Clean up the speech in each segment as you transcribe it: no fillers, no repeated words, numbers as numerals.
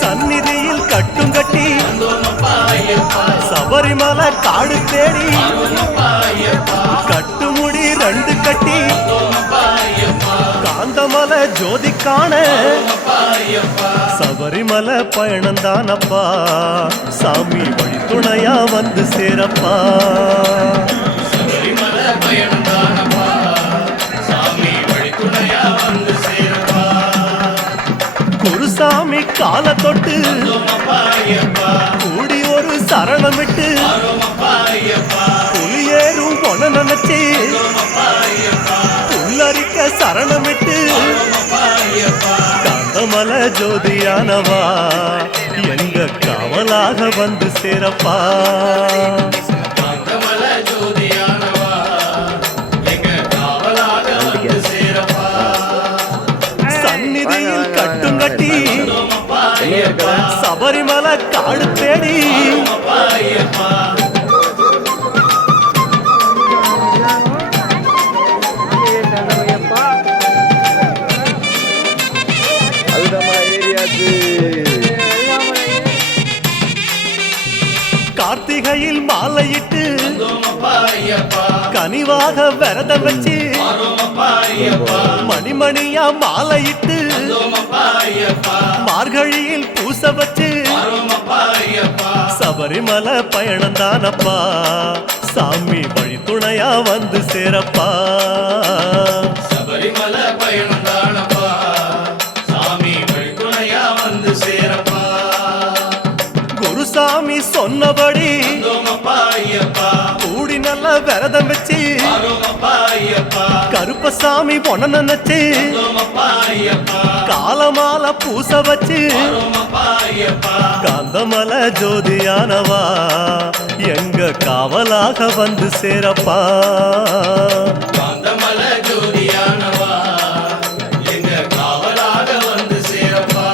சந்நிதியில் கட்டும் கட்டி சபரிமலை காடு தேடி கட்டுமுடி ரெண்டு கட்டி காந்தமலை ஜோதி காண சபரிமலை பயணந்தானப்பா சாமி வழி துணையா வந்து சேரப்பா. குருசாமி கால தொட்டு கூடி ஒரு சரணமிட்டு புலியேறும் பொண்ண நினைச்சு புல்லரிக்க சரணமிட்டு காந்தமலை ஜோதியானவா எங்க காவலாக வந்து சேரப்பா. சந்நிதியில் கட்டும் கட்டி சபரிமலை காடு தேடி கார்த்திகையில் மாலையிட்டு கனிவாக விரதம் வச்சு மணிமணியா மாலையிட்டு மார்கழியில் பூச வச்சு சபரிமலை பயணந்தானப்பா சாமி வழி துணையா வந்து சேரப்பா. சபரிமலை பயணந்தானப்பா சாமி வழி துணையா வந்து சேரப்பா. குருசாமி சொன்னபடி கூடி நல்ல விரதம் வச்சு கருப்பசாமி பொண்ண நினைச்சு காலமால பூச வச்சு காந்தமலை ஜோதியானவா எங்க காவலாக வந்து சேரப்பா. காந்தமலை ஜோதியானவா எங்க காவலாக வந்து சேரப்பா.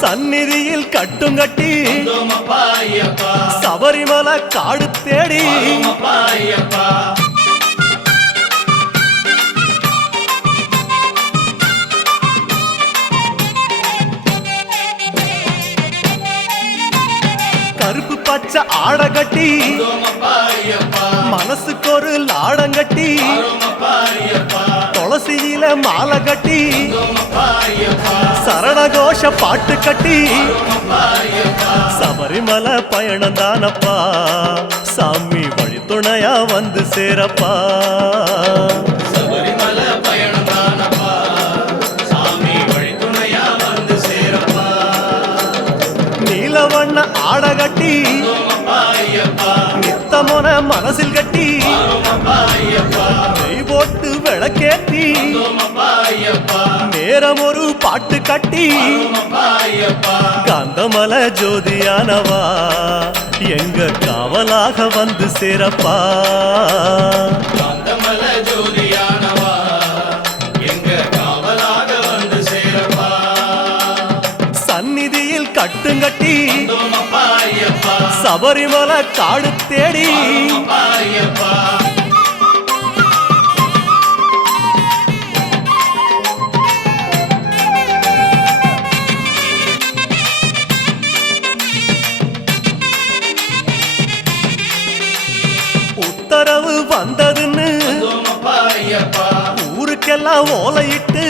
சந்நிதியில் கட்டும் கட்டி சபரிமலை காடு தேடி கருப்பு பச்சை ஆட கட்டி மனசுக்கு ஒரு லாடங்கட்டி துளசியில மாலை கட்டி சரணகோஷ பாட்டு கட்டி சபரிமலை பயணந்தானப்பா சாமி வழி துணையா வந்து சேரப்பா. சபரிமலை பயணந்தானப்பா சாமி வழி துணையா வந்து சேரப்பா. நீலவண்ண ஆட கட்டி நித்தமோன மனசில் கட்டி நெய் போட்டு விளக்கேத்தி நேரம் ஒரு பாட்டு கட்டி காந்தமலை ஜோதியானவா எங்க காவலாக வந்து சேரப்பா. காந்தமலை ஜோதியானவா எங்க காவலாக வந்து சேரப்பா. சந்நிதியில் கட்டுங்கட்டி சபரிமலை காடு தேடி உத்தரவு வந்ததுன்னு ஊருக்கெல்லாம் ஓலையிட்டு